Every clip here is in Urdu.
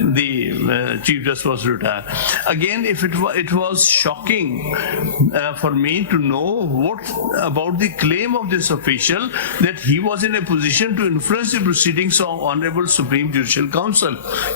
the Chief Justice was retired. Again, if it was shocking for me to know what about the claim of this official that he was in a position to influence the proceedings of Honorable Supreme Judicial Council.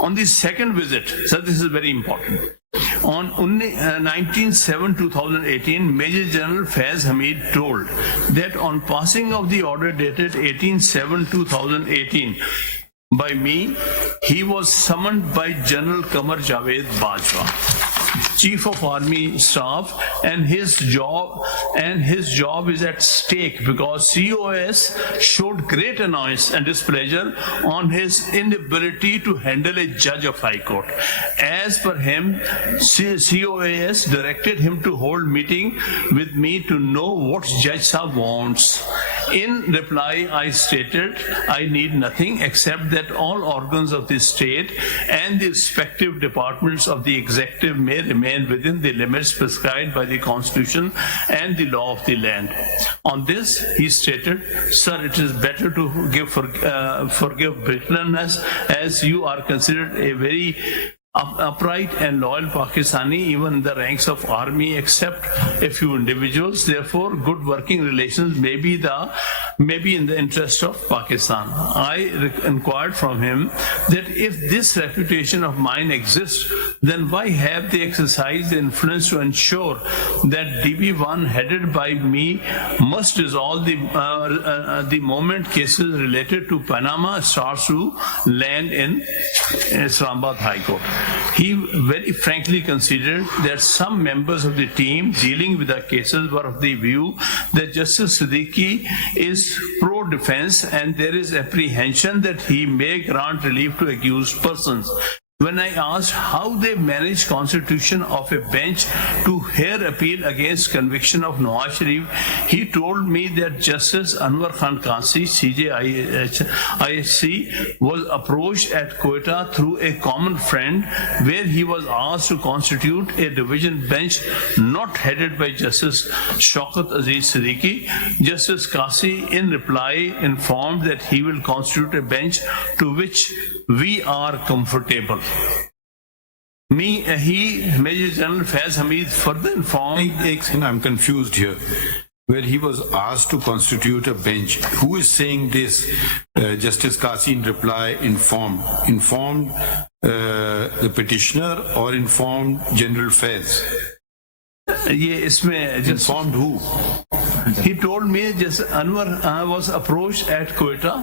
On the second visit, sir, this is very important. On 19/7/2018, Major General Faiz Hamid told that on passing of the order dated 18/7/2018 by me, he was summoned by General Qamar Javed Bajwa, Chief of Army Staff, and his job is at stake because COS showed great annoyance and displeasure on his inability to handle a judge of High Court. As per him, COS directed him to hold meeting with me to know what Judge Sahab wants. In reply, I stated I need nothing except that all organs of the state and the respective departments of the executive may remain within the limits prescribed by the Constitution and the law of the land. On this, he stated, "Sir, it is better to forgive bitterness, as you are considered a very upright and loyal Pakistani, even in the ranks of army, except a few individuals. Therefore, good working relations may be in the interest of Pakistan." I inquired from him that if this reputation of mine exists, then why have they exercised the influence to ensure that DB1 headed by me must resolve the moment cases related to Panama Stars to land in Islamabad High Court. He very frankly considered that some members of the team dealing with the cases were of the view that Justice Seddique is pro-defense and there is apprehension that he may grant relief to accused persons. When I asked how they manage constitution of a bench to hear appeal against conviction of Nawaz Sharif, he told me that Justice Anwar Khan Qasi, CJIHC, was approached at Quetta through a common friend where he was asked to constitute a division bench not headed by Justice Shaukat Seddique. Justice Qasi in reply informed that he will constitute a bench to which we are comfortable. Major General Faiz Hamid further informed... I'm confused here. Where he was asked to constitute a bench. Who is saying this? Justice Qasi in reply informed the petitioner or informed General Faiz? Informed who? He told me just Anwar was approached at Quetta.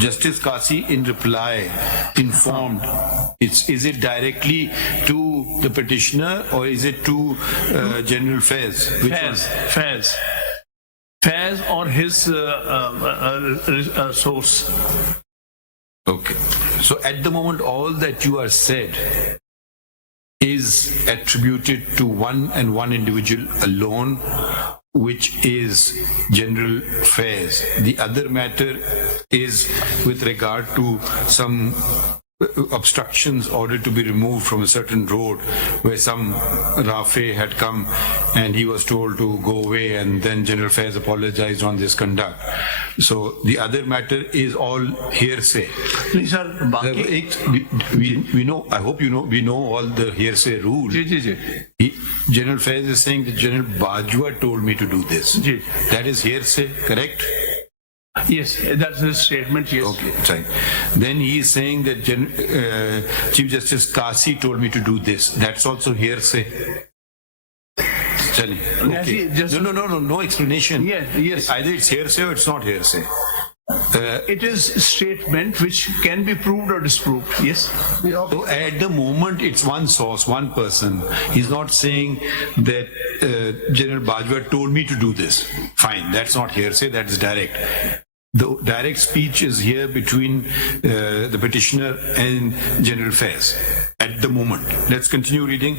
Justice Qasi in reply informed. Is it directly to the petitioner or is it to General Faiz? Faiz or his source. Okay. So at the moment, all that you are said is attributed to one and one individual alone, which is General Faiz. The other matter is with regard to some obstructions ordered to be removed from a certain road where some Rafe had come and he was told to go away, and then General Faiz apologized on this conduct. So the other matter is all hearsay. We know, I hope you know, we know all the hearsay rules. General Faiz is saying that General Bajwa told me to do this. That is hearsay, correct? Yes, that's his statement, yes. Okay, right. Then he is saying that Chief Justice Qasi told me to do this. That's also hearsay. Okay. No explanation. Yes. Either it's hearsay or it's not hearsay. It is a statement which can be proved or disproved. Yes. So at the moment, it's one source, one person. He's not saying that General Bajwa told me to do this. Fine, that's not hearsay, that's direct. The direct speech is here between the petitioner and General Faiz at the moment. Let's continue reading.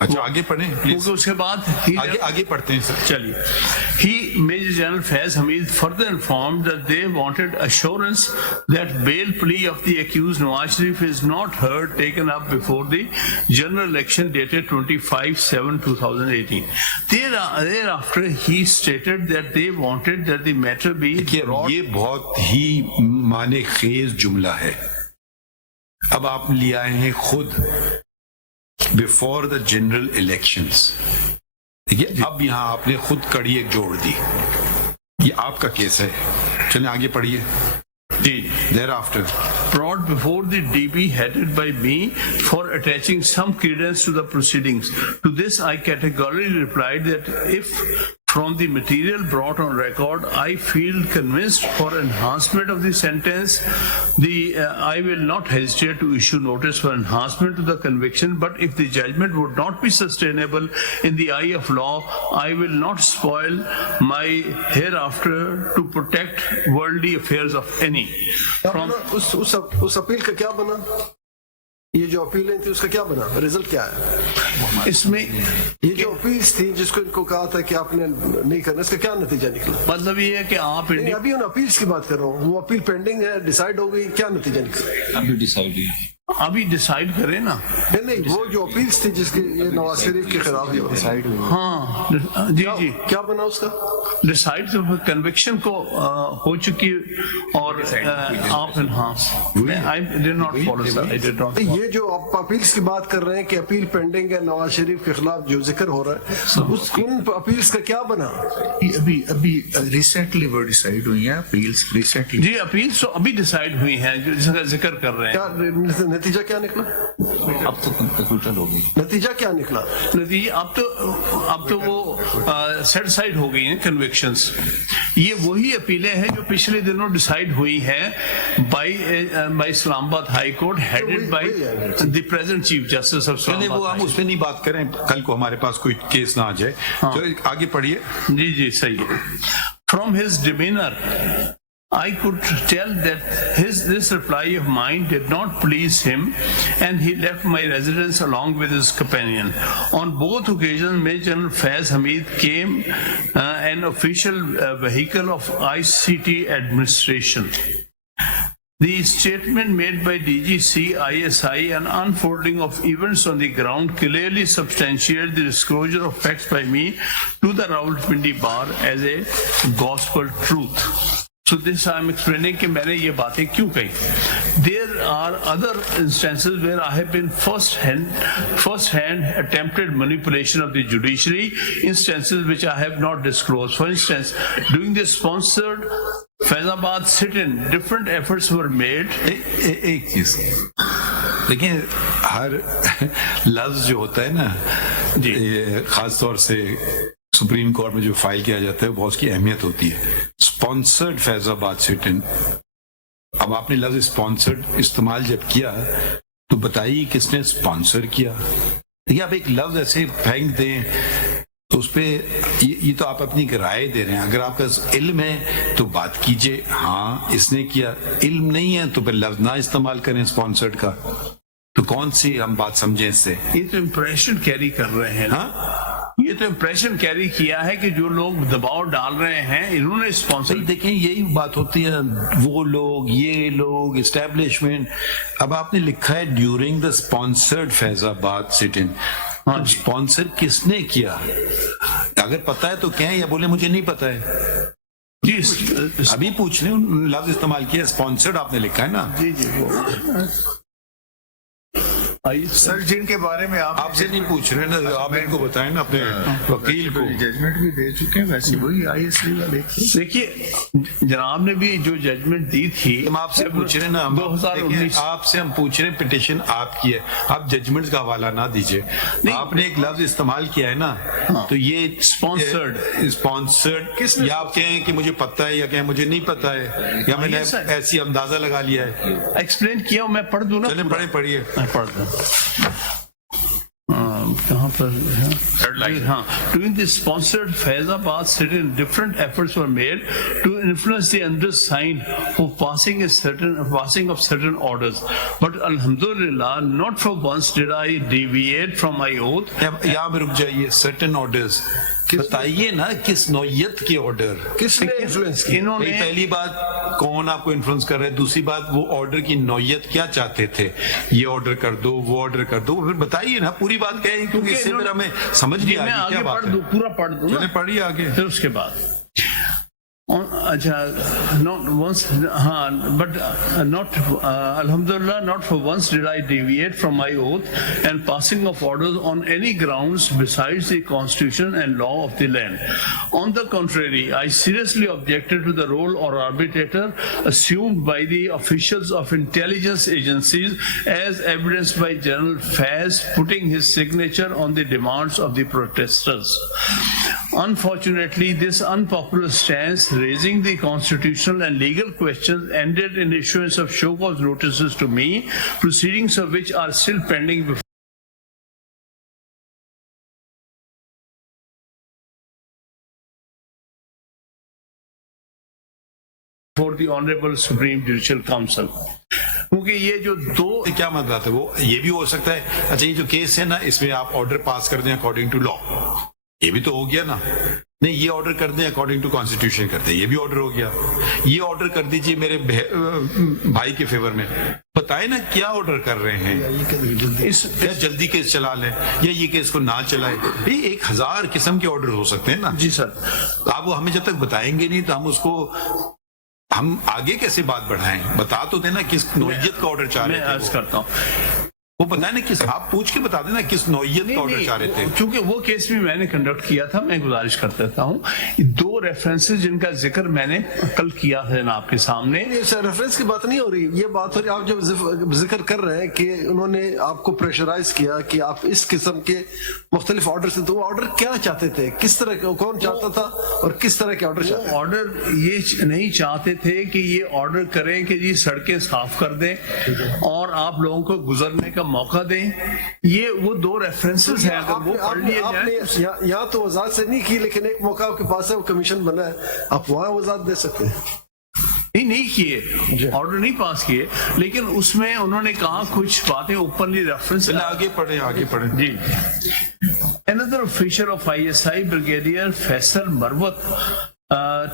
اچھا آگے پڑھیں کیونکہ اس کے بعد آگے پڑھتے ہیں سر. چلیے. He, Major General Faiz Hamid, further informed that they wanted assurance that bail plea of the accused Nawaz Sharif is not heard taken up before the general election dated 25/7/2018. Thereafter, he stated that they wanted that the matter be brought. یہ بہت ہی معنی خیز جملہ ہے. اب آپ لے آئے ہیں خود بفور دا جنرل الیکشنز. دیکھیے اب یہاں آپ نے خود کڑی ایک جوڑ دی. یہ آپ کا کیس ہے. چلیں آگے پڑھیے. جی. Thereafter, brought before the DB headed by me for attaching some credence to the proceedings. To this I categorically replied that if from the material brought on record I feel convinced for enhancement of the sentence, I will not hesitate to issue notice for enhancement to the conviction, but if the judgment would not be sustainable in the eye of law, I will not spoil my hereafter to protect worldly affairs of any. اس اپیل کا کیا بنا؟ یہ جو اپیلیں تھی اس کا کیا بنا؟ رزلٹ کیا ہے اس میں؟ یہ جو اپیلز تھی جس کو ان کو کہا تھا کہ آپ نے نہیں کرنا، اس کا کیا نتیجہ نکلا؟ مطلب یہ ہے کہ آپ ابھی ان اپیلز کی بات کر رہا ہوں. وہ اپیل پینڈنگ ہے، ڈیسائیڈ ہو گئی، کیا نتیجہ نکلا؟ ابھی ڈیسائیڈ کریں نا. نہیں وہ جو اپیلز تھی جس کی نواز شریف کے خلاف ڈیسائیڈ ہوئی. ہاں جی جی. کیا بنا اس کا؟ ڈیسائیڈ کنوکشن کو ہو چکی اور آپ انہانس. یہ جو آپ اپیلز کی بات کر رہے ہیں کہ اپیل پینڈنگ ہے نواز شریف کے خلاف جو ذکر ہو رہا ہے، ان اپیلز کا کیا بنا؟ ابھی ریسنٹلی وہ ڈیسائیڈ ہوئی ہیں اپیلز ریسنٹلی. جی اپیلز تو ابھی ڈیسائیڈ ہوئی ہیں جس کا ذکر کر رہے ہیں. نتیجہ کیا نکلا؟ اب تو کنکلوژن ہو گئی. نتیجہ کیا نکلا؟ نتیجہ اب تو وہ سیٹسفائڈ ہو گئی ہیں کنوکشنز. یہ وہی اپیلیں ہیں جو پچھلے دنوں ڈیسائیڈ ہوئی ہیں by Islamabad high court headed by the present chief justice of Islamabad. وہ ہم اس پہ نہیں بات کریں، کل کو ہمارے پاس کوئی کیس نہ آ جائے. تو آگے پڑھیے. جی جی صحیح ہے. From his demeanor I could tell that this reply of mine did not please him, and he left my residence along with his companion. On both occasions, Major General Faiz Hamid came an official vehicle of ICT administration. The statement made by DGC ISI and unfolding of events on the ground clearly substantiate the disclosure of facts by me to the Rawalpindi bar as a gospel truth. So this I am explaining کہ میں نے یہ باتیں کیوں کہی. There are other instances where I have been first hand attempted manipulation of the judiciary, instances which I have not disclosed. For instance, during the sponsored Faizabad sit-in, different efforts were made. ایک چیز دیکھیں، ہر لفظ جو ہوتا ہے نا، خاص طور سے سپریم کورٹ میں جو فائل کیا جاتا ہے بہت اس کی اہمیت ہوتی ہے. اسپانسرڈ فیض آباد سٹ ان. اب آپ نے لفظ اسپانسرڈ استعمال جب کیا تو بتائیے کس نے اسپانسر کیا. دیکھیے آپ ایک لفظ ایسے پھینک دیں تو اس پہ یہ تو آپ اپنی رائے دے رہے ہیں. اگر آپ کا علم ہے تو بات کیجئے، ہاں اس نے کیا. علم نہیں ہے تو پھر لفظ نہ استعمال کریں اسپانسرڈ کا. تو کون سی ہم بات سمجھیں اس سے؟ یہ تو امپریشن کیری کر رہے ہیں. ہاں یہ تو امپریشن کیری کیا ہے کہ جو لوگ دباؤ ڈال رہے ہیں انہوں نے اسپانسر. دیکھیں یہی بات ہوتی ہے، وہ لوگ، یہ لوگ، اسٹیبلشمنٹ. اب آپ نے لکھا ہے ڈیورنگ دا اسپانسرڈ فیض آباد سٹ ان. اسپانسر کس نے کیا؟ اگر پتا ہے تو کہیں، یا بولے مجھے نہیں پتا ہے. جی ابھی پوچھ لیں، لفظ استعمال کیا اسپانسرڈ آپ نے لکھا ہے نا. جی جی سر جن کے بارے میں آپ سے نہیں پوچھ رہے نا، آپ ان کو بتائیں نا اپنے وکیل کو. ججمنٹ بھی دے چکے ہیں ویسے وہی آئی ایس والے. دیکھیے جناب نے بھی جو ججمنٹ دی تھی ہم آپ سے پوچھ رہے نا، 2019 آپ سے ہم پوچھ رہے ہیں پٹیشن آپ کی ہے، آپ ججمنٹ کا حوالہ نہ دیجیے. آپ نے ایک لفظ استعمال کیا ہے نا، تو یہ اسپانسرڈ یا آپ کہیں کہ مجھے پتہ ہے، یا کہیں مجھے نہیں پتہ ہے، یا میں نے ایسی اندازہ لگا لیا ہے. ایکسپلین کیا میں پڑھ دوں نا. چلیں پڑھیں، پڑھیے. پڑھ دوں. کہاں پر ہاں during the sponsored Faizabad sit-in different efforts were made to influence the undersigned for passing of certain orders, but alhamdulillah not for once did I deviate from my oath. یہاں پہ رک جائیے. certain orders بتائیے نا کس نوعیت کے آرڈر, کس نے انفلوئنس کیا؟ انہوں نے پہلی بات کون آپ کو انفلوئنس کر رہا ہے, دوسری بات وہ آرڈر کی نوعیت کیا چاہتے تھے, یہ آرڈر کر دو وہ آرڈر کر دو, پھر بتائیے نا پوری بات کہیں, کیونکہ اس سے پھر ہمیں سمجھ نہیں میں آ آگے کیا پڑھ بات دوں, پورا پڑھ دوں ہے. پڑھیے آگے. پھر اس کے بعد اچھا not once ہاں but not alhamdulillah not for once did I deviate from my oath and passing of orders on any grounds besides the constitution and law of the land. On the contrary, I seriously objected to the role or arbitrator assumed by the officials of intelligence agencies as evidenced by General Faiz putting his signature on the demands of the protesters. Unfortunately, this unpopular stance raising the constitutional and legal questions ended in issuance of show cause notices to me, proceedings of which are still pending before the Honorable Supreme Judicial Council. کیونکہ یہ جو دو کیا مطلب ہے, وہ یہ بھی ہو سکتا ہے اچھا یہ جو کیس ہے نا اس میں آپ آرڈر پاس کر دیں اکارڈنگ ٹو لا, یہ بھی تو ہو گیا نا. نہیں یہ آرڈر کر دیں اکارڈنگ ٹو کانسٹیٹیوشن کر دیں, یہ بھی آرڈر ہو گیا. یہ آرڈر کر دیجئے میرے بھائی کے فیور میں, بتائیں نا کیا آرڈر کر رہے ہیں, کیا جلدی کیس چلا لیں یا یہ کیس کو نہ چلائیں. 1000 قسم کے آرڈر ہو سکتے ہیں نا. جی سر, آپ وہ ہمیں جب تک بتائیں گے نہیں تو ہم اس کو ہم آگے کیسے بات بڑھائیں. بتا تو دینا کس نوعیت کا آرڈر چاہ رہے میں تھے. عرض کرتا ہوں وہ بتائیں نا کس, آپ پوچھ کے بتا دینا کس نوعیت کا آرڈر چاہ رہے تھے. چونکہ وہ کیس بھی میں نے کنڈکٹ کیا تھا, میں گزارش کر دیتا ہوں 2 ریفرنسز جن کا ذکر میں نے کل کیا ہے آپ کے سامنے. ریفرنس کی بات نہیں ہو رہی, یہ بات ہو رہی آپ جب ذکر کر رہے ہیں کہ انہوں نے آپ کو پریشرائز کیا کہ آپ اس قسم کے مختلف آرڈر سے, تو وہ آرڈر کیا چاہتے تھے, کس طرح کے, کون چاہتا تھا اور کس طرح کے آرڈر چاہتے تھے؟ آرڈر یہ نہیں چاہتے تھے کہ یہ آرڈر کریں کہ جی سڑکیں صاف کر دیں اور آپ لوگوں کو گزرنے کا موقع دیں. یہ وہ 2 ریفرنسز ہیں, اگر وہ پڑھ لیے جائیں. یہاں تو وضاحت سے نہیں کی, لیکن ایک موقع آپ کے پاس ہے, وہ کمیشن بنا ہے, آپ وہاں وضاحت دے سکتے ہیں. نہیں کیے, آرڈر نہیں پاس کیے, لیکن اس میں انہوں نے کہا کچھ باتیں اوپنلی ریفرنس. آگے پڑھیں. جی. Another official of ISI, Brigadier Faisal Marwat,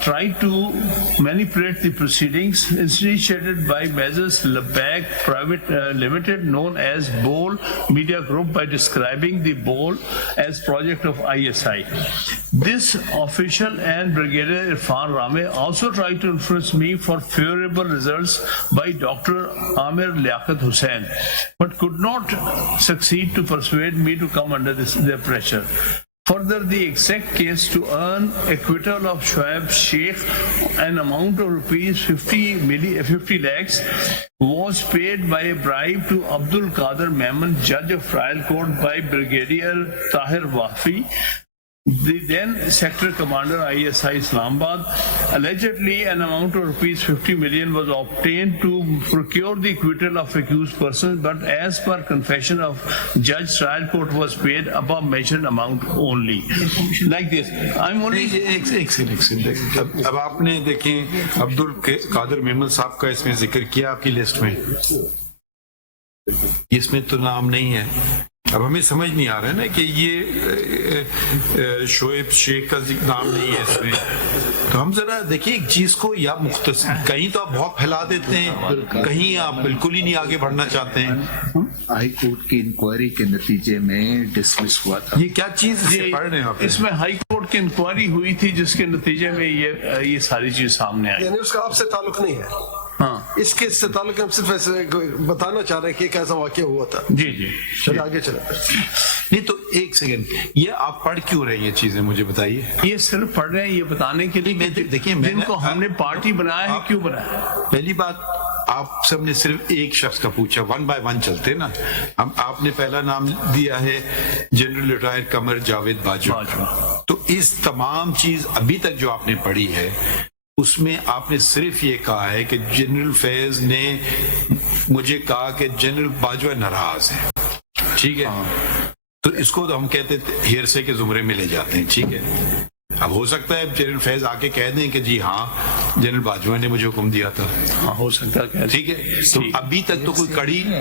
tried to manipulate the proceedings initiated by Measures Labag Private Limited, known as Bowl Media Group, by describing the Bowl as project of ISI. This official and Brigadier Irfan Rame also tried to influence me for favorable results by Dr. Amir Liaquat Hussain, but could not succeed to persuade me to come under their pressure. Further, the exact case to earn acquittal of Shoaib Sheikh, an amount of rupees 50 lakhs, was paid by a bribe to Abdul Qadir Memon, judge of trial court, by Brigadier Tahir Wafi, the then sector commander ISI Islamabad. Allegedly an amount of rupees 50 million was obtained to procure the acquittal of accused persons, but as per confession of judge, trial court was paid above mentioned amount only. Like this, I'm only ایک سیکنڈ. اب آپ نے دیکھیں عبد القادر میمن صاحب کا اس میں ذکر کیا آپ کی لسٹ میں, اس میں تو نام نہیں ہے. اب ہمیں سمجھ نہیں آ رہا ہے نا کہ یہ شعیب شیخ کا نام نہیں ہے اس میں. تو ہم ذرا دیکھیے ایک چیز کو, یا مختصر کہیں تو آپ بہت پھیلا دیتے ہیں, کہیں آپ بالکل ہی نہیں آگے بڑھنا چاہتے ہیں. ہائی کورٹ کی انکوائری کے نتیجے میں ڈسمس ہوا تھا. یہ کیا چیز پڑھ رہے ہیں آپ؟ اس میں ہائی کورٹ کی انکوائری ہوئی تھی جس کے نتیجے میں یہ ساری چیز سامنے آئی. یعنی اس کا آپ سے تعلق نہیں ہے. ہاں, اس کے سے تعلق ہم صرف ایسے بتانا چاہ رہے ہیں کہ ایک ایسا واقعہ ہوا تھا. جی. چلے آگے چلے. نہیں تو ایک سیکنڈ, یہ آپ پڑھ کیوں رہے ہیں یہ چیزیں مجھے بتائیے. یہ صرف پڑھ رہے ہیں یہ بتانے کے لیے دیکھیں جن کو ہم نے پارٹی بنایا ہے کیوں بنایا. پہلی بات آپ سب نے صرف ایک شخص کا پوچھا, 1 by 1 چلتے نا. آپ نے پہلا نام دیا ہے جنرل ریٹائر قمر جاوید باجوہ. تو اس تمام چیز ابھی تک جو آپ نے پڑھی ہے اس میں آپ نے صرف یہ کہا ہے کہ جنرل فیض نے مجھے کہا کہ جنرل باجوہ ناراض ہے. ٹھیک ہے, تو اس کو تو ہم کہتے ہیرسے کے زمرے میں لے جاتے ہیں. ٹھیک ہے, اب ہو سکتا ہے جنرل فیض آ کے کہہ دیں کہ جی ہاں جنرل باجوہ نے مجھے حکم دیا تھا. ہاں ہو سکتا ہے. ٹھیک ہے, تو ابھی تک تو کوئی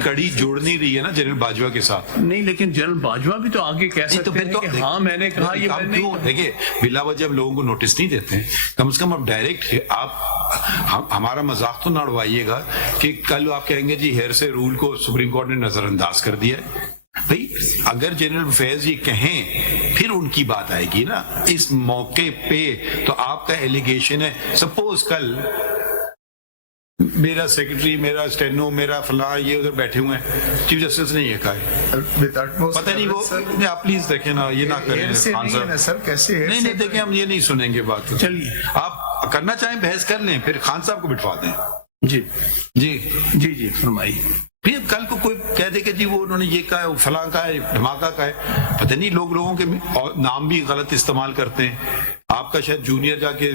کڑی جوڑ نہیں رہی ہے نا جنرل باجوہ کے ساتھ. نہیں, لیکن جنرل باجوہ بھی تو آگے کہہ سکتے ہیں کہ ہاں میں نے کہا یہ میں نے. دیکھیے بلا وجہ اب لوگوں کو نوٹس نہیں دیتے ہیں, کم سے کم اب ڈائریکٹ آپ ہمارا مذاق تو نہ اڑوائیے گا کہ کل آپ کہیں گے جی ہیر سے رول کو سپریم کورٹ نے نظر انداز کر دیا ہے. بھائی اگر جنرل فیض یہ کہیں پھر ان کی بات آئے گی نا. اس موقع پہ تو آپ کا ایلیگیشن ہے, سپوز کل میرا سیکرٹری, میرا اسٹینو, میرا فلاں یہ ادھر بیٹھے ہوئے ہیں, چیف جسٹس نے یہ کہا ہے, پتہ نہیں وہ آپ پلیز دیکھیں نا, یہ نہ کریں خان صاحب. نہیں دیکھیں ہم یہ نہیں سنیں گے بات. چلیے آپ کرنا چاہیں بحث کر لیں, پھر خان صاحب کو بٹھوا دیں. جی جی جی جی فرمائیے. پھر کل کو کوئی کہہ دے کہ جی وہ انہوں نے یہ کہا ہے, فلاں کا ہے, دھماکہ کا ہے. پتہ نہیں لوگوں کے نام بھی غلط استعمال کرتے ہیں. آپ کا شاید جونیئر جا کے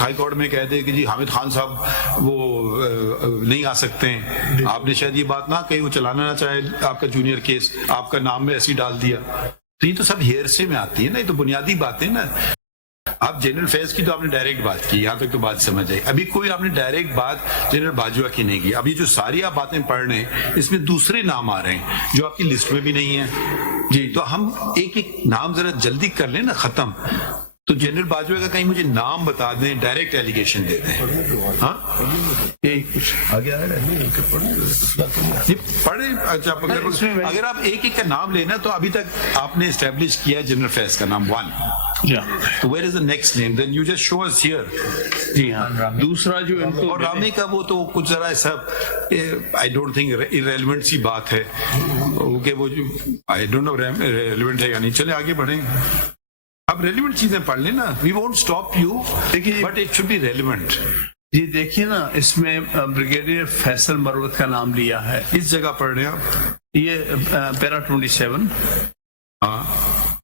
ہائی کورٹ میں کہہ دے کہ جی حامد خان صاحب وہ نہیں آ سکتے ہیں. آپ نے شاید یہ بات نہ کہی, وہ چلانا نہ چاہے آپ کا جونیئر کیس, آپ کا نام میں ایسے ڈال دیا. تو یہ تو سب ہیرسے میں آتی ہے نا, یہ تو بنیادی باتیں نا. آپ جنرل فیض کی تو آپ نے ڈائریکٹ بات کی, یہاں تک تو بات سمجھ آئی. ابھی کوئی آپ نے ڈائریکٹ بات جنرل باجوہ کی نہیں کی. ابھی جو ساری آپ باتیں پڑھ رہے ہیں اس میں دوسرے نام آ رہے ہیں جو آپ کی لسٹ میں بھی نہیں ہیں. جی تو ہم ایک ایک نام ذرا جلدی کر لیں نا ختم. تو جنرل باجوہ کا کہیں مجھے نام بتا دیں, ڈائریکٹ ایلیگیشن دے دیں. ہاں یہی کچھ آگے آ رہا ہے پڑھیں. اچھا اگر آپ ایک ایک کا نام لینا تو ابھی تک آپ نے اسٹیبلش کیا جنرل فیض کا نام 1. تو where is the next name? Then you just show us here. جی ہاں. دوسرا جو ان کو اور رامے کا وہ تو کچھ ذرا ایسا I don't think irrelevant سی بات ہے کہ وہ جو I don't know relevant ہے یا نہیں. چلے آگے بڑھیں. اب ریلیونٹ چیزیں پڑھ لیں نا. We won't stop you, but it should be relevant. جی دیکھیے نا, اس میں بریگیڈیئر فیصل مروت کا نام لیا ہے. اس جگہ پڑھ رہے ہیں آپ, یہ پیرا 27. ہاں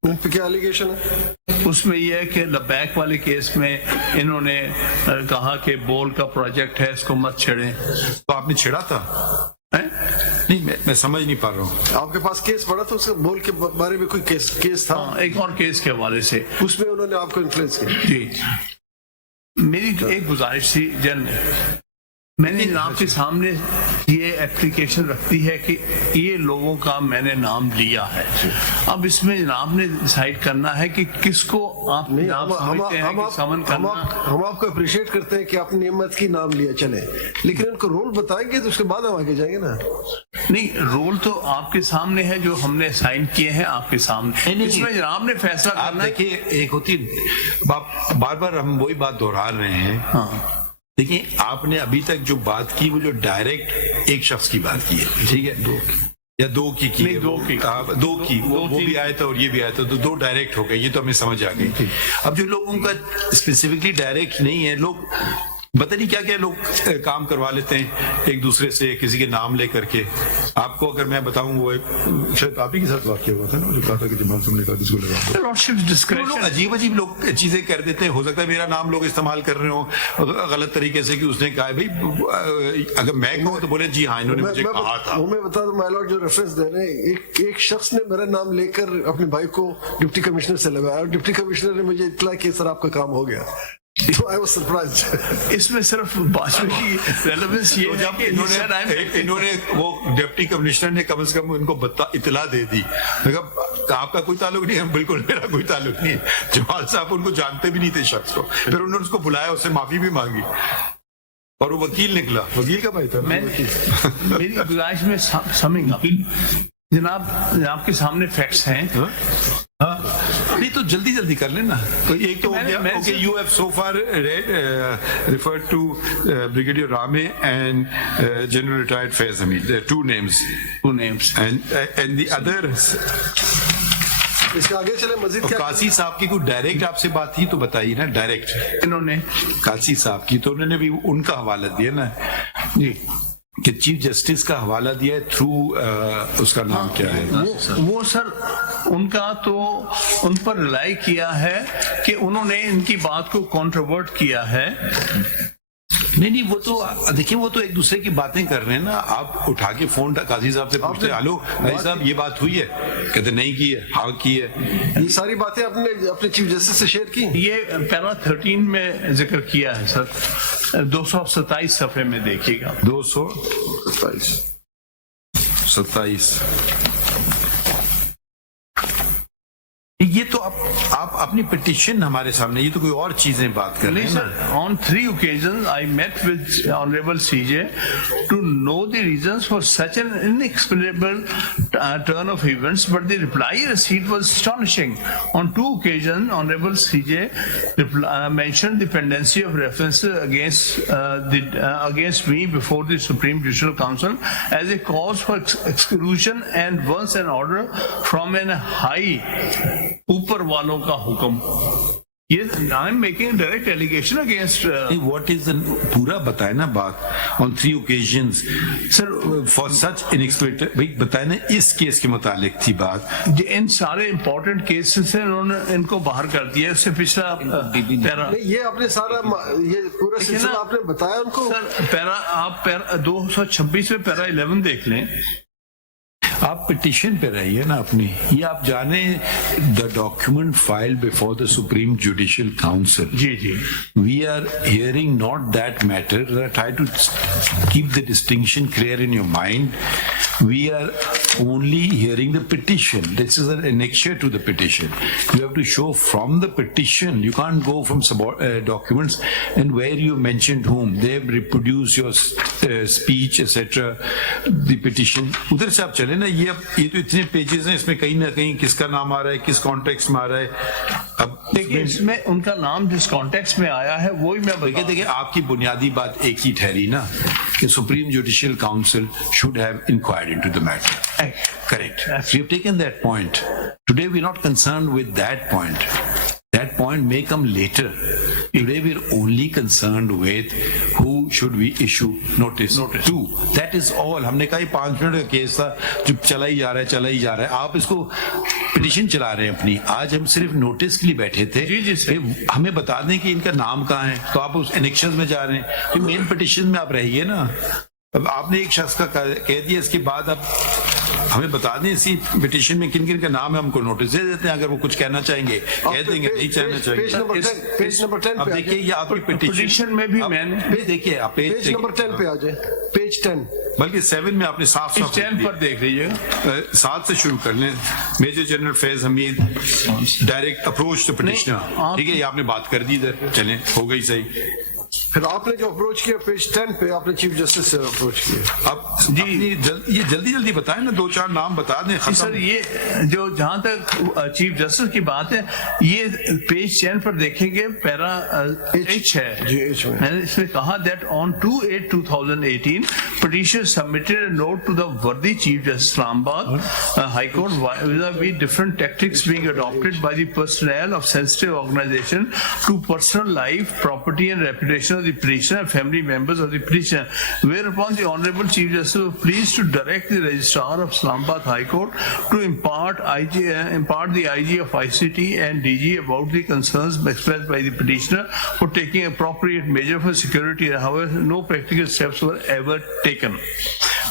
ان پہ کیا ایلیگیشن ہے؟ اس میں یہ ہے کہ لبیک والے کیس میں انہوں نے کہا کہ بول کا پروجیکٹ ہے, اس کو مت چھیڑیں. تو آپ نے چھیڑا تھا؟ نہیں میں سمجھ نہیں پا رہا ہوں. آپ کے پاس کیس پڑا تھا اس بول کے بارے میں, کوئی کیس تھا؟ ایک اور کیس کے حوالے سے اس میں انہوں نے آپ کو انفلوئنس کیا. جی میری ایک گزارش تھی جنرل, میں نے آپ کے سامنے یہ اپلیکیشن رکھتی ہے کہ یہ لوگوں کا میں نے نام لیا ہے. اب اس میں جناب نے ڈیسائیڈ کرنا ہے کہ کس کو آپ نام سمجھتے ہیں کہ سمن کرنا. ہم آپ کو اپریشیٹ کرتے ہیں کہ آپ نے نعمت کی نام لیا, چلے, لیکن ان کو رول بتائیں گے تو اس کے بعد ہم آگے جائیں گے نا. نہیں, رول تو آپ کے سامنے ہے جو ہم نے سائن کیے ہیں آپ کے سامنے. اس میں جناب نے فیصلہ کرنا ہے. دیکھیے ایک ہوتی, بار بار ہم وہی بات دہرا رہے ہیں. ہاں دیکھیں آپ نے ابھی تک جو بات کی وہ جو ڈائریکٹ ایک شخص کی بات کی ہے, ٹھیک ہے, یا دو کی وہ بھی آیا تھا اور یہ بھی آیا تھا, تو 2 ڈائریکٹ ہو گئے. یہ تو ہمیں سمجھ آ گئی. اب جو لوگوں کا اسپیسیفکلی ڈائریکٹ نہیں ہے, لوگ پتہ نہیں کیا کیا لوگ کام کروا لیتے ہیں ایک دوسرے سے کسی کے نام لے کر کے. آپ کو اگر میں بتاؤں, وہ شاید آپ ہی کے ساتھ واقعہ ہوا تھا نا, جو کہا تھا کہ جب ہم نے کہا اس کو لگا, لوگ عجیب لوگ چیزیں کر دیتے ہیں. ہو سکتا ہے میرا نام لوگ استعمال کر رہے ہوں غلط طریقے سے کہ اس نے کہا ہے بھائی, اگر میں کہوں تو بولے جی ہاں انہوں نے مجھے کہا تھا. میں بتا دوں مائی لارڈ جو ریفرنس دے رہے ہیں, ایک شخص نے میرا نام لے کر اپنے بھائی کو ڈپٹی کمشنر سے لگایا, اور ڈپٹی کمشنر نے مجھے اطلاع کی سر آپ کا کام ہو گیا. اس میں صرف باجوہ کی ریلیونس یہ ہے کہ انہوں نے وہ ڈپٹی کمشنر نے کم از کم ان کو اطلاع دے دی. آپ کا کوئی تعلق نہیں ہے, بالکل میرا کوئی تعلق نہیں ہے. جمال صاحب ان کو جانتے بھی نہیں تھے شخص کو. پھر انہوں نے اس کو بلایا, اس سے معافی بھی مانگی, اور وہ وکیل نکلا. وکیل کا بھائی تھا. میری گزارش میں سمنگ اپ جناب کے سامنے فیکٹس ہیں. نہیں تو جلدی کر لینا. تو ایک تو ہو گیا, you have so far referred to brigadier رامے and general retired Faiz Hamid, 2 names and the other. اس کے آگے چلے مزید. قاضی صاحب کی کوئی ڈائریکٹ آپ سے بات تھی تو بتائیے نا. ڈائریکٹ انہوں نے قاضی صاحب کی, تو انہوں نے بھی ان کا حوالہ دیا نا. جی کہ چیف جسٹس کا حوالہ دیا ہے تھرو اس کا نام کیا ہے وہ سر, ان کا تو ان پر ریلائی کیا ہے کہ انہوں نے ان کی بات کو کنٹروورٹ کیا ہے. نہیں وہ تو دیکھیں وہ تو ایک دوسرے کی باتیں کر رہے ہیں نا. آپ اٹھا کے فون قاضی صاحب سے پوچھتے ہیں ہلو بھائی صاحب یہ بات ہوئی ہے, کہتے نہیں کی ہے, ہاں کی ہے. یہ ساری باتیں آپ نے اپنے چیف جسٹس سے شیئر کی؟ یہ پیرا 13 میں ذکر کیا ہے سر, 227 صفحے میں دیکھیے گا. 227. یہ تو آپ اپنی پٹیشن ہمارے سامنے, یہ تو کوئی اور چیزیں بات کر رہے ہیں. Sir, on 3 occasions I met with Honorable CJ to know the reasons for such an inexplicable turn of events, but the reply received was astonishing. On 2 occasions, Honorable CJ mentioned the pendency of references against me before the Supreme Judicial Council as a cause for exclusion, and once an order from an high اوپر والوں کا حکم. یہ I am making direct allegation against. What is پورا بتائے نا بات. آن 3 occasions sir for such unexpected, بھائی بتائے نا اس کیس کے متعلق تھی بات. ان سارے امپورٹنٹ کیسز سے انہوں نے ان کو باہر کر دیا. اس سے پچھلا پیرا یہ آپ نے سارا یہ پورا سلسلہ آپ نے بتایا ان کو. سر پیرا آپ 226 میں پیرا 11 دیکھ لیں. آپ پٹیشن پہ رہیے نا اپنی. یہ آپ جانیں the document file before the supreme judicial council. جی جی, we are hearing not that matter. Try to keep the distinction clear in your mind. We are only hearing the petition. This is an annexure to the petition. You have to show from the petition. You can't go from documents and where you mentioned whom. They have reproduced your speech, etc. The petition. ادھر سے آپ چلے نا. یہ تو اتنے پیجز ہیں, اس میں کہیں نہ کہیں کس کا نام آ رہا ہے, کس کانٹیکس میں آ رہا ہے. اب دیکھیے اس میں ان کا نام جس کانٹیکس میں آیا ہے وہی میں بتا. دیکھیے آپ کی بنیادی بات ایک ہی ٹھہری نا کہ supreme judicial council should have inquired into the matter. Correct. We have taken that point. Today we are not concerned with that point. That point may come later. Today we are only concerned with who should we issue notice to. That is all. ہم نے کہا یہ 5 منٹ کا کیس تھا جو چلا ہی جا رہا ہے. آپ اس کو پٹیشن چلا رہے ہیں اپنی. آج ہم صرف نوٹس کے لیے بیٹھے تھے. ہمیں بتا دیں کہ ان کا نام کہاں ہے, تو آپ اس انیکشن میں جا رہے ہیں. مین پٹیشن میں آپ رہیے نا. اب آپ نے ایک شخص کا کہہ دیا, اس کے بعد اب ہمیں بتا دیں اسی پٹیشن میں کن کن کا نام ہے, ہم کو نوٹس دے دیتے ہیں. اگر وہ کچھ کہنا چاہیں گے کہہ دیں گے, نہیں کہنا چاہیں گے. پیج نمبر 10 اب دیکھیے یہ آپ کی پٹیشن میں بھی میں نے دیکھیے آپ پیج نمبر 10 پہ آ جائیں. پیج 10 بلکہ 7 میں آپ نے صاف 10 پر دیکھ لیجیے. 7 سے شروع کر لیں. Major general Faiz Hamid direct approach to petitioner. ٹھیک ہے, یہ آپ نے بات کر دی ادھر, چلیں ہو گئی صحیح. پھر آپ نے جو اپروچ کیا پیج 10 پہ آپ نے چیف جسٹس سے اپروچ کیا. اب جی یہ جلدی بتائیں نا, 2-4 نام بتا دیں. سر یہ جو جہاں تک چیف جسٹس کی بات ہے, یہ پیج 10 پر دیکھیں گے پیرا ایچ ہے. میں نے اس میں کہا that on 2/8/2018 petitioner submitted a note to the worthy Chief Justice Islamabad High Court vis-a-vis different tactics being adopted by the personnel of sensitive organization to personal life, property and reputation of the petitioner and family members of the petitioner, whereupon the Honorable Chief Justice was pleased to direct the Registrar of Islamabad High Court to impart the IG of ICT and DG about the concerns expressed by the petitioner for taking appropriate measure for security. However, no practical steps were ever taken.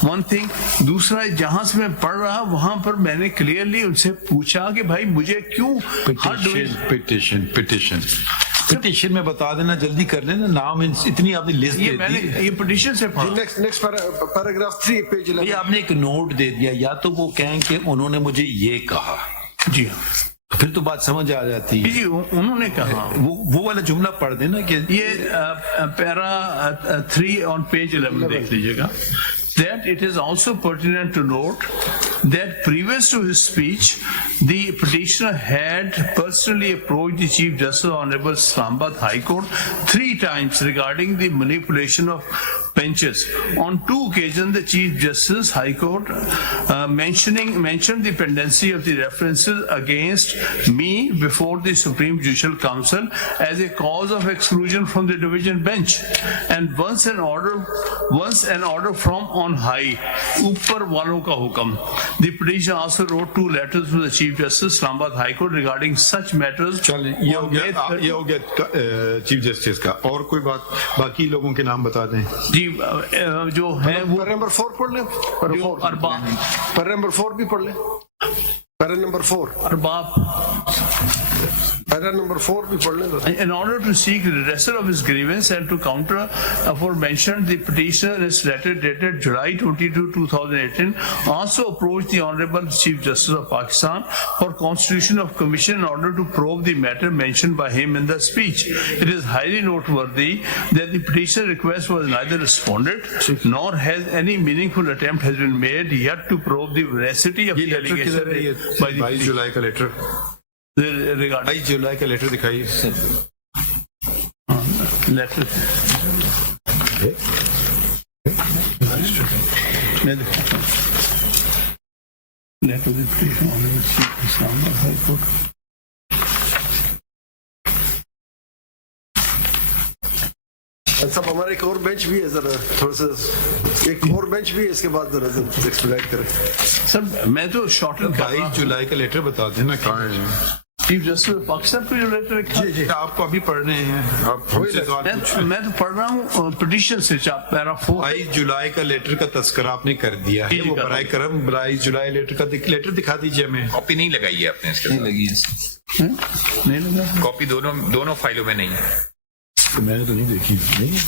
One thing. دوسرا جہاں سے میں پڑھ رہا وہاں پر میں نے کلیئرلی ان سے پوچھا کہ بھائی مجھے کیوں پٹیشن میں بتا دینا, جلدی کر لینا. نام اتنی آپ نے لسٹ دے دی. یہ پٹیشن سے نیکسٹ پیراگراف 3 پیج 11. آپ نے ایک نوٹ دے دیا, یا تو وہ کہیں کہ انہوں نے مجھے یہ کہا. جی پھر تو بات سمجھ آ جاتی ہے. جی انہوں نے کہا وہ والا جملہ پڑھ دینا کہ یہ پیرا 3 on page 11 دیکھ لیجیے گا. That it is also pertinent to note that previous to his speech, the petitioner had personally approached the Chief Justice Honorable Islamabad High Court 3 times regarding the manipulation of benches. On 2 occasions, the Chief Justice High Court mentioned the pendency of the references against me before the Supreme Judicial Council as a cause of exclusion from the division bench. And once an order from on high, upar walon ka hukam. The petitioner also wrote 2 letters to the Chief Justice, Islamabad High Court, regarding such matters. چلیں یہ ہو گیا چیف جسٹس کا. اور کوئی بات باقی لوگوں کے نام بتا دیں. جی جو ہے وہ پیرا نمبر 4 پڑھ لیں. پیرا نمبر 4 بھی پڑھ لیں. پیرا نمبر 4 ارباب. پیرا نمبر 4 بھی پڑھ لیں. In order to seek redressal of his grievance and to counter aforementioned, the petitioner in his letter dated July 22, 2018 also approached the Honorable Chief Justice of Pakistan for constitution of commission in order to probe the matter mentioned by him in the speech. It is highly noteworthy that the petitioner's request was neither responded nor has any meaningful attempt has been made yet to probe the veracity of the allegation by the 22 جولائی کا لیٹر. regarding 22 جولائی کا لیٹر دکھائیے. letter. میں دکھاتا ہوں. Letter of the petitioner Honorable Chief Islamabad High Court. صاحب ہمارا ایک اور بینچ بھی ہے, ذرا تھوڑا سا ایک اور بینچ بھی ہے, اس کے بعد ذرا ایکسپلائن کریں. سر میں تو شارٹن کر رہا 22 جولائی کا لیٹر بتا دیں نا کہاں ہے. چیف جسٹس پاکستان کو جو لیٹر لکھا جی آپ کو ابھی پڑھنے ہیں, آپ ہم سے سوال پوچھیں. میں تو پڑھ رہا ہوں پٹیشن سے پیرا 4. 22 جولائی کا لیٹر کا تذکرہ آپ نے کر دیا ہے. وہ برائے کرم 22 جولائی لیٹر کا لیٹر دکھا دیجیے ہمیں. کاپی نہیں لگائی ہے آپ نے اس کے ساتھ. نہیں لگا کاپی دونوں فائلوں میں نہیں ہے. میں نے تو نہیں دیکھی.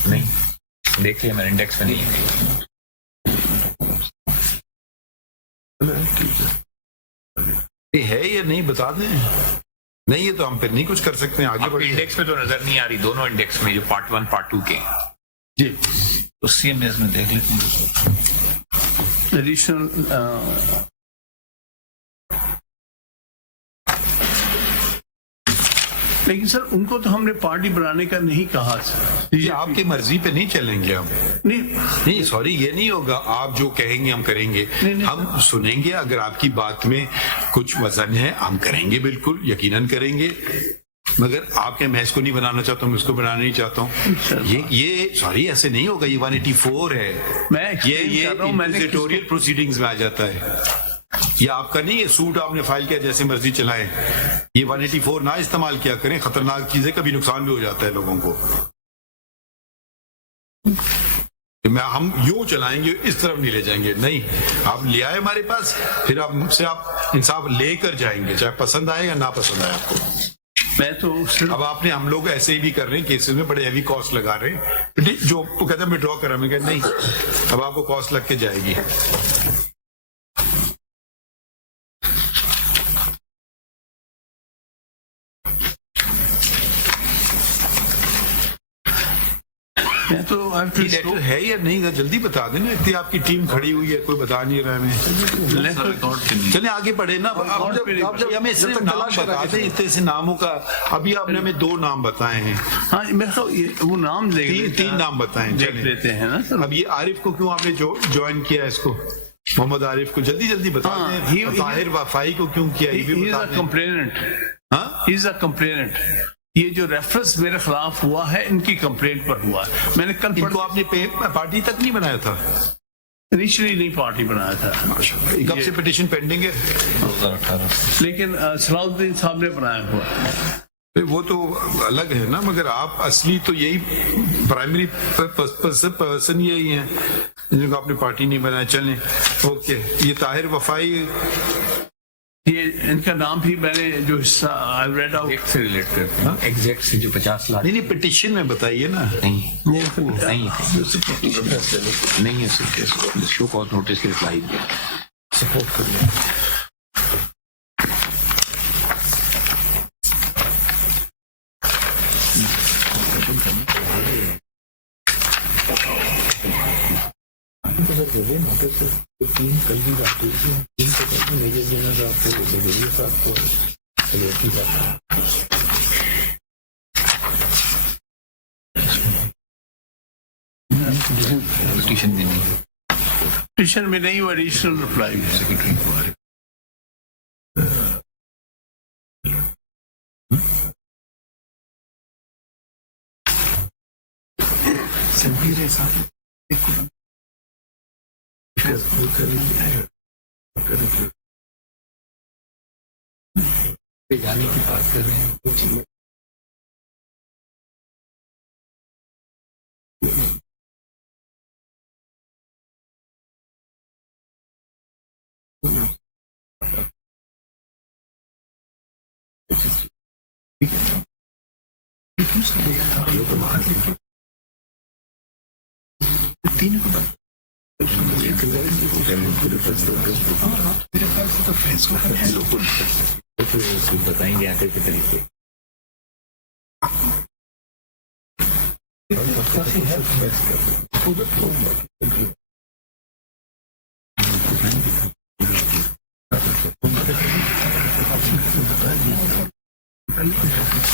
نہیں دیکھ لیا میں نے, انڈیکس میں نہیں ہے یا نہیں بتا دیں. نہیں یہ تو ہم پھر نہیں کچھ کر سکتے ہیں. آگے بڑھیں. انڈیکس میں تو نظر نہیں آ رہی, دونوں انڈیکس میں جو پارٹ 1 پارٹ 2 کے. جی اس سی ایم ایس میں دیکھ لیتے ہیں. ایڈیشنل لیکن سر ان کو تو ہم نے پارٹی بنانے کا نہیں کہا. یہ آپ کی مرضی پہ نہیں چلیں گے ہم. نہیں سوری یہ نہیں ہوگا. آپ جو کہیں گے ہم کریں گے. ہم سنیں گے, اگر آپ کی بات میں کچھ وزن ہے ہم کریں گے, بالکل یقیناً کریں گے. مگر آپ کے میں اس کو نہیں بنانا چاہتا ہوں, میں اس کو بنانا نہیں چاہتا ہوں. یہ سوری ایسے نہیں ہوگا. یہ 184 ہے. یہ انکوزیٹوریل پروسیڈنگز میں آ جاتا ہے. یہ آپ کا نہیں ہے سوٹ آپ نے فائل کیا جیسے مرضی چلائیں. یہ 184 نہ استعمال کیا کریں. خطرناک چیزیں, کبھی نقصان بھی ہو جاتا ہے لوگوں کو. ہم یوں چلائیں گے, اس طرف نہیں لے جائیں گے. نہیں, آپ لے آئے ہمارے پاس, پھر آپ مجھ سے آپ انصاف لے کر جائیں گے, چاہے پسند آئے یا نہ پسند آئے آپ کو. میں تو اب آپ نے ہم لوگ ایسے ہی بھی کر رہے ہیں کیسز میں, بڑے ہیوی کاسٹ لگا رہے ہیں. جو کہتے ہیں وڈرا کرا, میں کہتے نہیں, اب آپ کو کاسٹ لگ کے جائے گی. تو لیٹر ہے یا نہیں جلدی بتا دیں نا. اتنی آپ کی ٹیم کھڑی ہوئی ہے, کوئی بتا نہیں رہا ہمیں. چلیں آگے بڑھے نا. ہمیں صرف نام بتا دیں اتنے سے ناموں کا. ابھی آپ نے ہمیں 2 نام بتائے ہیں. ہاں وہ نام لے 3 نام بتائیں لیتے ہیں نا. اب یہ عارف کو کیوں آپ نے جوائن کیا ہے, اس کو محمد عارف کو جلدی بتا دیں. طاہر وفائی کو کیوں کیا, یہ بھی بتا دیں. کمپلیننٹ. یہ جو ریفرنس میرے خلاف ہوا ہے ان کی کمپلینٹ پر ہوا ہے. میں نے کل ان کو آپ نے پارٹی تک نہیں بنایا تھا. انیشلی نہیں پارٹی بنایا تھا. کب سے پٹیشن پینڈنگ ہے؟ 2018. لیکن صلاح الدین صاحب نے بنایا ہوا ہے. وہ تو الگ ہے نا, مگر آپ اصلی تو یہی پرائمری پرسن یہی ہیں جن کو آپ نے پارٹی نہیں بنایا. چلیں اوکے. یہ طاہر وفائی, یہ ان کا نام بھی میں نے جو حصہ ایک سے ریلیٹ کرتے ہیں, ایگزیکٹ سے جو 50 لاکھ. نہیں پٹیشن میں بتائیے نا. نہیں ہے شو کاز نوٹس کی رپلائی دیا. سپورٹ کر لیں. کل بھی بات ہوئی تھی, ٹیم کو کل بھی میجر جنرل صاحب کو, بریگیڈیئر صاحب کو, سلیکٹری صاحب کو. پٹیشن دینی ہے پٹیشن میں نہیں وہ ایڈیشنل رپلائی سیکرٹری کو. جانے کی بات کر رہے ہیں. تینوں کو بات بتائیں گے آگے کے طریقے.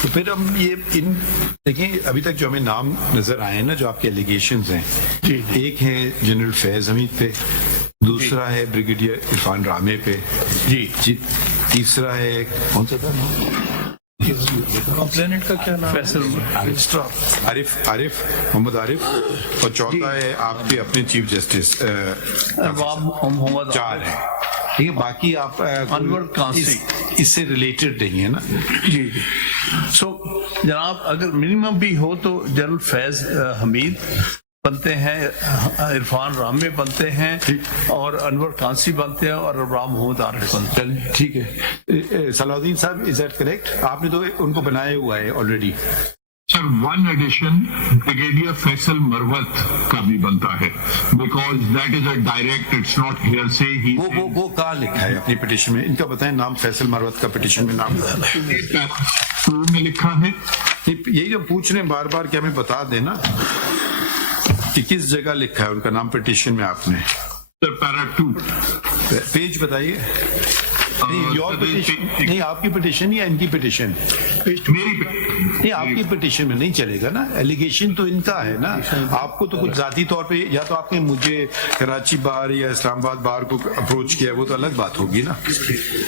تو پھر ہم یہ ان دیکھیں ابھی تک جو ہمیں نام نظر آئے ہیں نا جو آپ کے ایلیگیشنز ہیں، ایک ہے جنرل فیض حمید پہ، دوسرا ہے بریگیڈیئر عرفان رامے پہ، جی تیسرا ہے کون سا تھا کمپلیننٹ کا کیا نام؟ فیصل عارف محمد عارف، اور چوتھا ہے آپ کے اپنے چیف جسٹس محمد 4 ہے. ٹھیک ہے، باقی آپ انور قاسی اس سے ریلیٹڈ نہیں ہے نا. جی سو جناب اگر منیمم بھی ہو تو جنرل فیض حمید بنتے ہیں، عرفان رامے بنتے ہیں، اور انور قاسی بنتے ہیں، اور ابراہیم محمد عارف بنتے ہیں. ٹھیک ہے صلاح الدین صاحب، از دیٹ کریکٹ؟ آپ نے تو ان کو بنایا ہوا ہے already. Sir one addition brigadier Faisal Marwat کا بھی بنتا ہے because that is a direct, it's not here سے. وہ کہاں لکھا ہے اپنی پٹیشن میں؟ ان کا بتائیں نام. فیصل مروت کا پٹیشن میں نام میں لکھا ہے. یہی جو پوچھ رہے ہیں بار بار کہ ہمیں بتا دینا کہ کس جگہ لکھا ہے ان کا نام پٹیشن میں آپ نے. سر پیرا 2 پیج بتائیے. نہیں آپ کی پٹیشن یا ان کی پٹیشن؟ نہیں آپ کی پٹیشن میں نہیں چلے گا نا، ایلیگیشن تو ان کا ہے نا. آپ کو تو کچھ ذاتی طور پہ یا تو آپ نے مجھے کراچی بار یا اسلام آباد بار کو اپروچ کیا، وہ تو الگ بات ہوگی نا.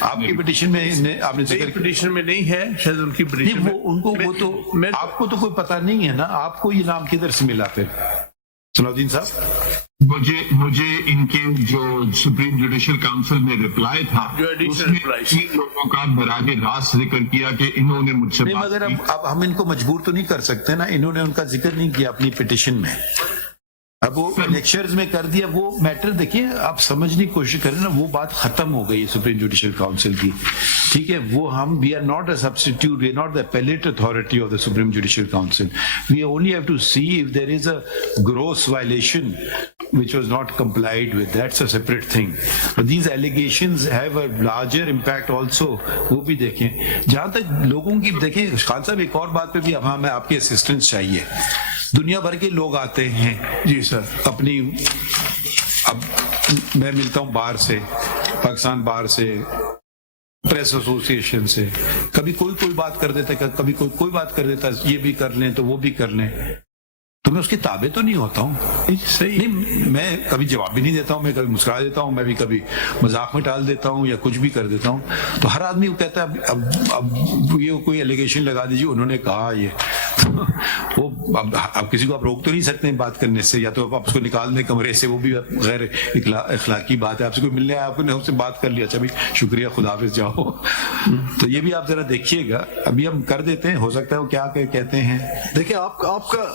آپ کی پٹیشن میں آپ نے ذکر پٹیشن میں نہیں ہے، شاید ان کی پٹیشن میں ان کو وہ تو آپ کو تو کوئی پتہ نہیں ہے نا. آپ کو یہ نام کدھر سے ملا پھر صلاح الدین صاحب؟ مجھے ان کے جو سپریم جوڈیشل کاؤنسل میں رپلائی تھا اس میں تین لوگوں کا براہ راست ذکر کیا کہ انہوں نے مجھ سے بات مگر اب ہم ان کو مجبور تو نہیں کر سکتے نا. انہوں نے ان کا ذکر نہیں کیا اپنی پٹیشن میں. اب وہ لیکچرز میں کر دیا. وہ میٹر دیکھیے آپ سمجھنے کی کوشش کریں نا، وہ بات ختم ہو گئی سپریم جوڈیشل کاؤنسل کی. ٹھیک ہے، وہ ہم we are not a substitute, we are not the appellate authority of the supreme judicial council. We only have to see if there is a gross violation which was not complied with. That's a separate thing. But these allegations have a larger impact also. وہ بھی دیکھیں. جہاں تک لوگوں کی دیکھیں خان صاحب، ایک اور بات پہ بھی ہمیں آپ کی اسسٹنس چاہیے. دنیا بھر کے لوگ آتے ہیں. جی سر. اپنی اب میں ملتا ہوں باہر سے، پاکستان باہر سے، پریس ایسوسیشن سے. کبھی کوئی بات کر دیتا ہے، کبھی کوئی بات کر دیتا ہے، یہ بھی کر لیں تو وہ بھی کر لیں. تو میں اس کے تابع تو نہیں ہوتا ہوں. نہیں، میں کبھی جواب بھی نہیں دیتا ہوں، میں کبھی مسکرا دیتا ہوں، میں بھی کبھی مذاق میں ٹال دیتا ہوں یا کچھ بھی کر دیتا ہوں. تو ہر آدمی وہ کہتا ہے اب یہ کوئی ایلیگیشن لگا دیجیے، انہوں نے کہا یہ. وہ اب کسی کو آپ روک تو نہیں سکتے بات کرنے سے، یا تو آپ اس کو نکال دیں کمرے سے، وہ بھی غیر اخلاقی بات ہے. آپ سے کوئی ملنے آیا، آپ نے ہم سے بات کر لیا، اچھا بھائی شکریہ، خدا حافظ، جاؤ. تو یہ بھی آپ ذرا دیکھیے گا. ابھی ہم کر دیتے ہیں، ہو سکتا ہے وہ کیا کہتے ہیں. دیکھیں آپ کا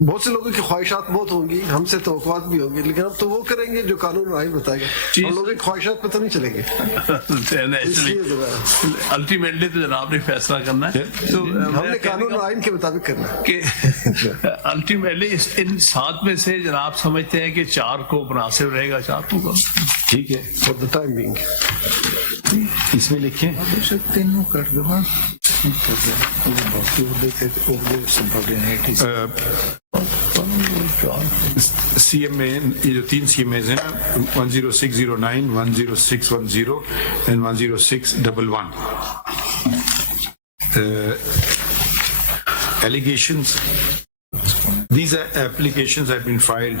بہت سے لوگوں کی خواہشات بہت ہوں گی، ہم سے توقعات بھی ہوں گی، لیکن اب تو وہ کریں گے جو قانون آئین بتائے گا. ہم لوگوں کی خواہشات پہ تو نہیں چلیں گے. الٹیمیٹلی تو جناب نے فیصلہ کرنا ہے، تو ہم نے قانون آئین کے مطابق کرنا ہے کہ الٹیمیٹلی ان 7 میں سے جناب سمجھتے ہیں کہ 4 کو مناسب رہے گا، 4 کو. ٹھیک ہے، فار دا ٹائم بینگ اس میں لکھیں. تینوں کر دو. سی ایم اے، یہ جو 3 سی ایم ایز ہیں نا، 10609 10610 and 10611. Allegations These applications have been filed.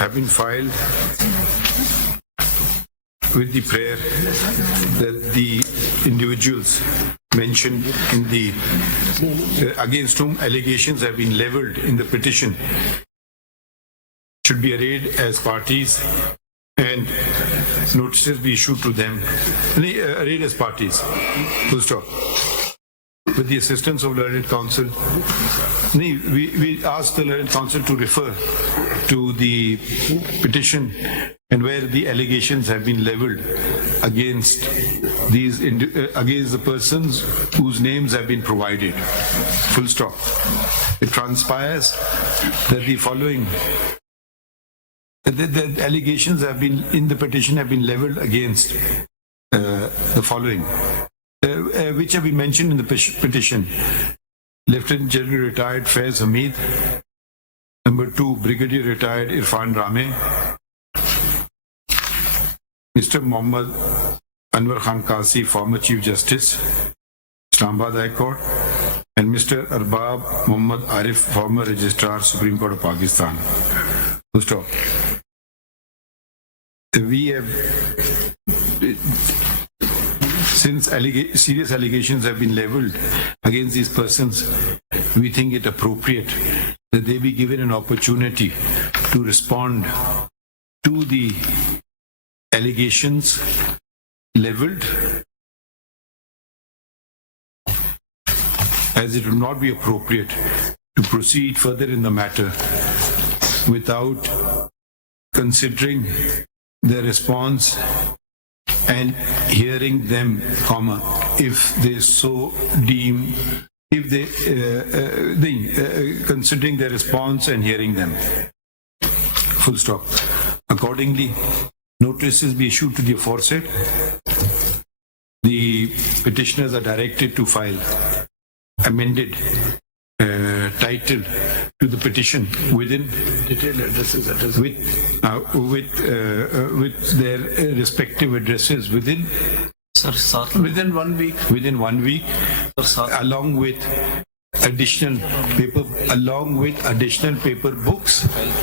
Have been filed with the prayer that the individuals mentioned in the against whom allegations have been leveled in the petition should be arrayed as parties and notices be issued to them. Arrayed as parties. Full stop. With the assistance of learned counsel. We asked the learned counsel to refer to the petition and where the allegations have been leveled against these against the persons whose names have been provided. Full stop. It transpires that the following the allegations have been in the petition have been leveled against the following, which have been mentioned in the petition: Lieutenant General Retired Faiz Hamid, number 2, Brigadier Retired Irfan Rame, Mr. Muhammad Anwar Khan Kasi, former Chief Justice, Islamabad High Court, and Mr. Arbab Muhammad Arif, former Registrar, Supreme Court of Pakistan. Full stop. We have, since serious allegations have been leveled against these persons, we think it appropriate that they be given an opportunity to respond to the allegations leveled, as it would not be appropriate to proceed further in the matter without considering their response and hearing them, if they so deem, if they considering their response and hearing them. Full stop. Accordingly, notices be issued to the aforesaid. The petitioners are directed to file amended title to the petition within detailed addresses with their respective addresses within 1 week. Within 1 week, along with additional paper books.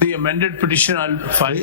The amended petition I'll file.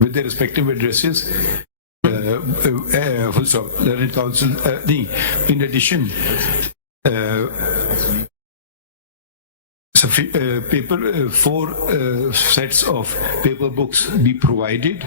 With their respective addresses. Full stop. Learned counsel. In addition, paper 4 sets of paper books be provided.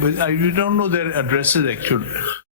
we don't know their addresses actually,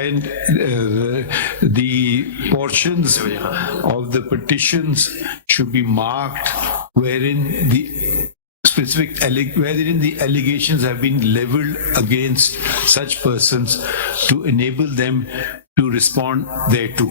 and the portions of the petitions should be marked wherein the wherein the allegations have been leveled against such persons to enable them to respond thereto.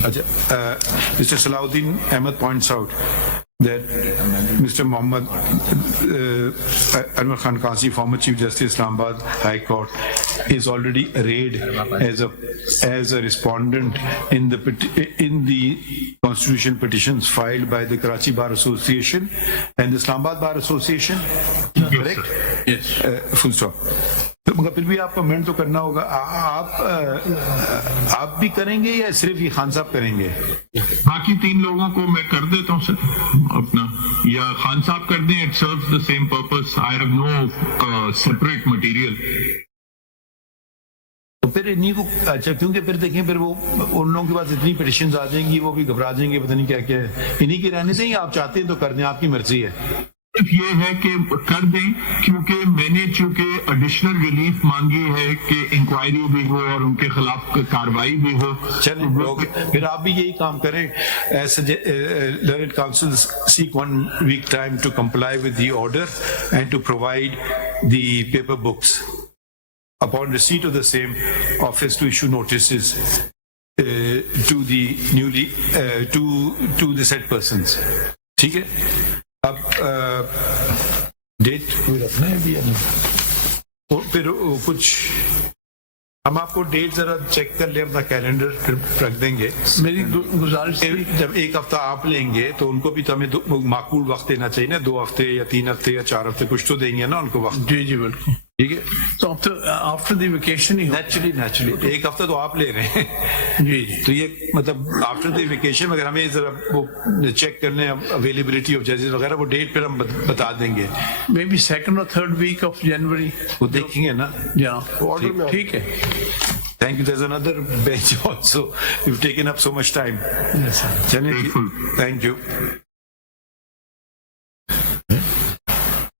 Mr. Salahuddin Ahmed points out that Mr. Mohammad Anwar Khan Qazi, former Chief Justice Islamabad High Court, is already arrayed as a respondent in the constitutional petitions filed by the Karachi Bar Association and the Islamabad Bar Association. Correct? Yes. Full stop. تو مگر پھر بھی آپ کو امینڈ تو کرنا ہوگا. آپ بھی کریں گے یا صرف یہ خان صاحب کریں گے؟ باقی 3 لوگوں کو میں کر دیتا ہوں سر اپنا, یا خان صاحب کر دیں. It serves the same purpose. I have no separate material. تو پھر انہیں کو اچھا, کیونکہ پھر دیکھیں پھر وہ ان لوگوں کے پاس اتنی پٹیشنز آ جائیں گی, وہ بھی گھبرا جائیں گے, پتہ نہیں کیا کیا ہے. انہیں کے رہنے سے ہی آپ چاہتے ہیں تو کر دیں, آپ کی مرضی ہے. یہ ہے کہ کر دیں, کیونکہ میں نے چونکہ ایڈیشنل ریلیف مانگی ہے کہ انکوائری بھی ہو اور ان کے خلاف کاروائی بھی ہو. چلیں پھر آپ بھی یہی کام کریں. Learned Council seek 1 week time to comply with the order and to provide the paper books. Upon receipt of the same, office to issue notices to the newly to the said persons. ٹھیک ہے. اب ڈیٹ کوئی رکھنا ہے بھی, پھر کچھ ہم آپ کو ڈیٹ ذرا چیک کر لیں اپنا کیلنڈر, پھر رکھ دیں گے. میری گزارش جب 1 ہفتہ آپ لیں گے تو ان کو بھی تو ہمیں معقول وقت دینا چاہیے نا, 2 ہفتے یا 3 ہفتے یا 4 ہفتے کچھ تو دیں گے نا ان کو وقت. جی جی بالکل ٹھیک ہے. تو after the vacation he naturally 1 ہفتہ تو آپ لے رہے ہیں. جی جی تو یہ مطلب آفٹر دی ویکیشن مگر ہمیں ذرا وہ چیک کر لیں اویلیبلٹی آف ججز وغیرہ, وہ ڈیٹ پھر ہم بتا دیں گے. Maybe 2nd or 3rd week of January. وہ دیکھیں گے نا. ٹھیک ہے. Thank you. There's another bench also. You've taken up so much time. Yes, sir. Thank you.